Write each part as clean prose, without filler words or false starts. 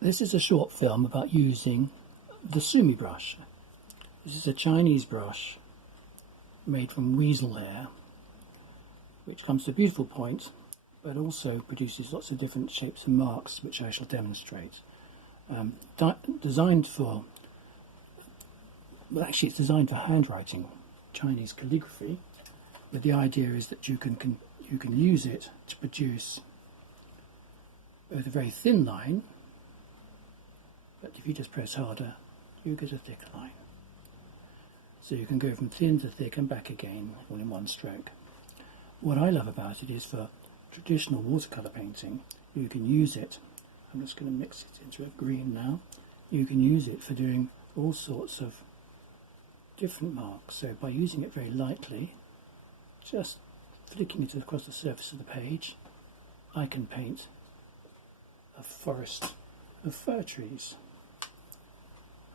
This is a short film about using the Sumi Brush. This is a Chinese brush made from weasel hair, which comes to a beautiful point, but also produces lots of different shapes and marks, which I shall demonstrate. Designed for, well, actually it's designed for handwriting, Chinese calligraphy, but the idea is that you can use it to produce both a very thin line, but if you just press harder, you get a thicker line. So you can go from thin to thick and back again, all in one stroke. What I love about it is for traditional watercolour painting, you can use it, I'm just going to mix it into a green now, you can use it for doing all sorts of different marks. So by using it very lightly, just flicking it across the surface of the page, I can paint a forest of fir trees.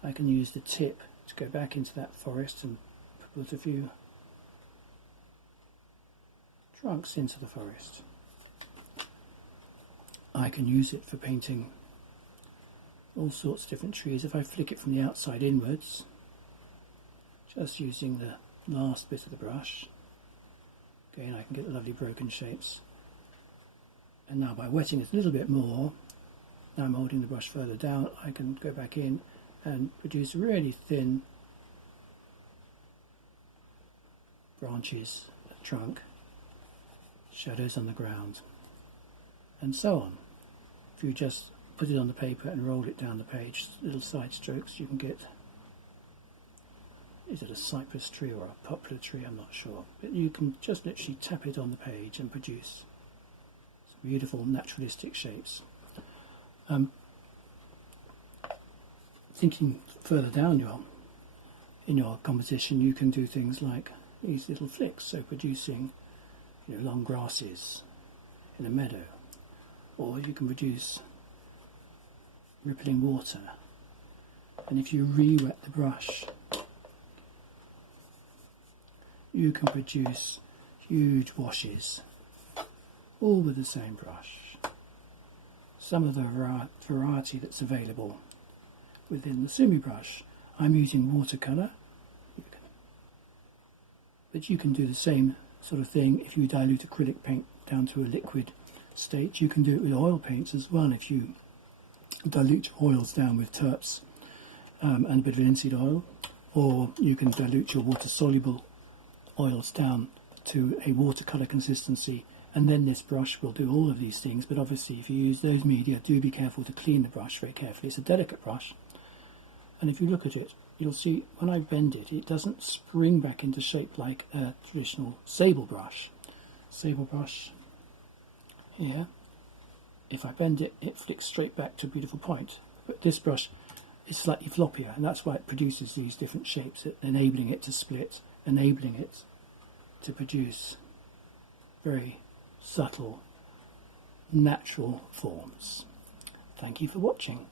I can use the tip to go back into that forest and put a few trunks into the forest. I can use it for painting all sorts of different trees. If I flick it from the outside inwards, just using the last bit of the brush, again I can get the lovely broken shapes. And now by wetting it a little bit more, now I'm holding the brush further down, I can go back in and produce really thin branches, a trunk, shadows on the ground, and so on. If you just put it on the paper and roll it down the page, little side strokes, you can get, is it a cypress tree or a poplar tree, I'm not sure, but you can just literally tap it on the page and produce some beautiful naturalistic shapes. Thinking further down in your composition, you can do things like these little flicks, so producing long grasses in a meadow, or you can produce rippling water, and if you re-wet the brush you can produce huge washes, all with the same brush. Some of the variety that's available within the Sumi Brush, I'm using watercolour, but you can do the same sort of thing if you dilute acrylic paint down to a liquid state. You can do it with oil paints as well. If you dilute your oils down with terps and a bit of linseed oil, or you can dilute your water-soluble oils down to a watercolour consistency, and then this brush will do all of these things. But obviously if you use those media, do be careful to clean the brush very carefully. It's a delicate brush, and if you look at it, you'll see when I bend it, it doesn't spring back into shape like a traditional sable brush. Sable brush here, if I bend it, it flicks straight back to a beautiful point. But this brush is slightly floppier, and that's why it produces these different shapes, enabling it to split, enabling it to produce very subtle, natural forms. Thank you for watching.